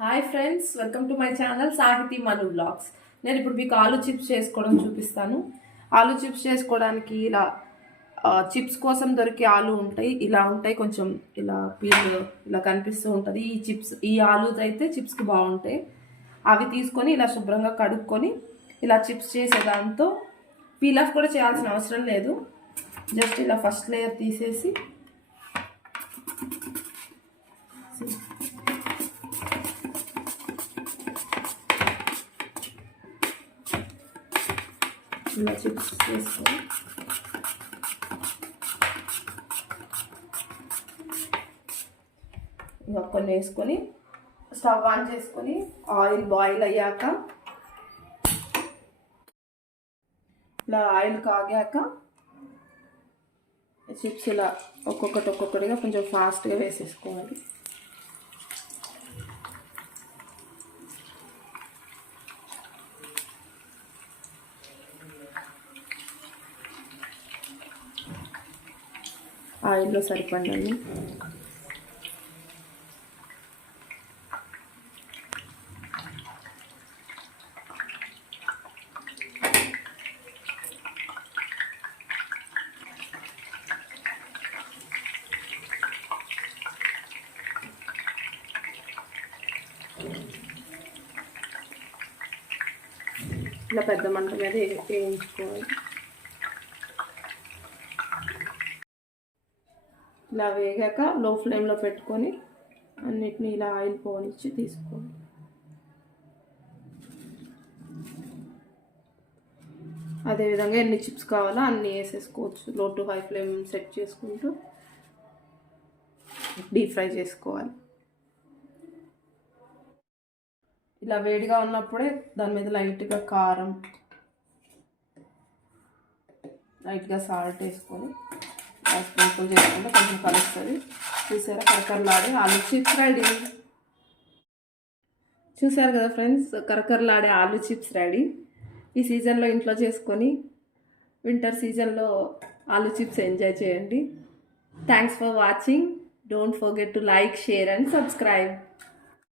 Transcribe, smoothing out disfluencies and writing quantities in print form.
Hi friends, welcome to my channel సాహితీ మను blogs. నేను ఇప్పుడు మీకు ఆలూ చిప్స్ చేసుకోవడం చూపిస్తాను. ఆలూ చిప్స్ చేసుకోవడానికి ఇలా చిప్స్ కోసం దొరికే ఆలూ ఉంటాయి. ఇలా ఉంటాయి, కొంచెం ఇలా పీల్ ఇలా కనిపిస్తూ ఉంటుంది. ఈ ఆలూస్ అయితే చిప్స్కి బాగుంటాయి. అవి తీసుకొని ఇలా శుభ్రంగా కడుక్కొని ఇలా చిప్స్ చేసే దాంతో పీల్ ఆఫ్ కూడా చేయాల్సిన అవసరం లేదు. జస్ట్ ఇలా ఫస్ట్ లేయర్ తీసేసి ఇలా చిప్స్ వేసుకొని ఇంకా కొన్ని వేసుకొని స్టవ్ ఆన్ చేసుకొని ఆయిల్ బాయిల్ అయ్యాక ఇలా ఆయిల్ కాగాక చిప్స్ ఇలా ఒక్కొక్కటిగా కొంచెం ఫాస్ట్గా వేసేసుకోవాలి. ఆయిల్లో సరిపడండి. ఇలా పెద్ద మంట మీద వేయించుకోవాలి. ఇలా వేగాక లో ఫ్లేమ్లో పెట్టుకొని అన్నిటిని ఇలా ఆయిల్ పోనిచ్చి తీసుకోవాలి. అదేవిధంగా ఎన్ని చిప్స్ కావాలో అన్నీ వేసేసుకోవచ్చు. లో టు హై ఫ్లేమ్ సెట్ చేసుకుంటూ డీప్ ఫ్రై చేసుకోవాలి. ఇలా వేడిగా ఉన్నప్పుడే దాని మీద లైట్గా కారం, లైట్గా సాల్ట్ వేసుకొని స్ప్రింకిల్ చేసుకుంటే కొంచెం కలుస్తుంది. చూసారా, కరకరలాడే ఆలూ చిప్స్ రెడీ. చూసారు కదా ఫ్రెండ్స్, కరకరలాడే ఆలూ చిప్స్ రెడీ. ఈ సీజన్లో ఇంట్లో చేసుకొని వింటర్ సీజన్లో ఆలూ చిప్స్ ఎంజాయ్ చేయండి. Thanks for watching. Don't forget to like, share and subscribe.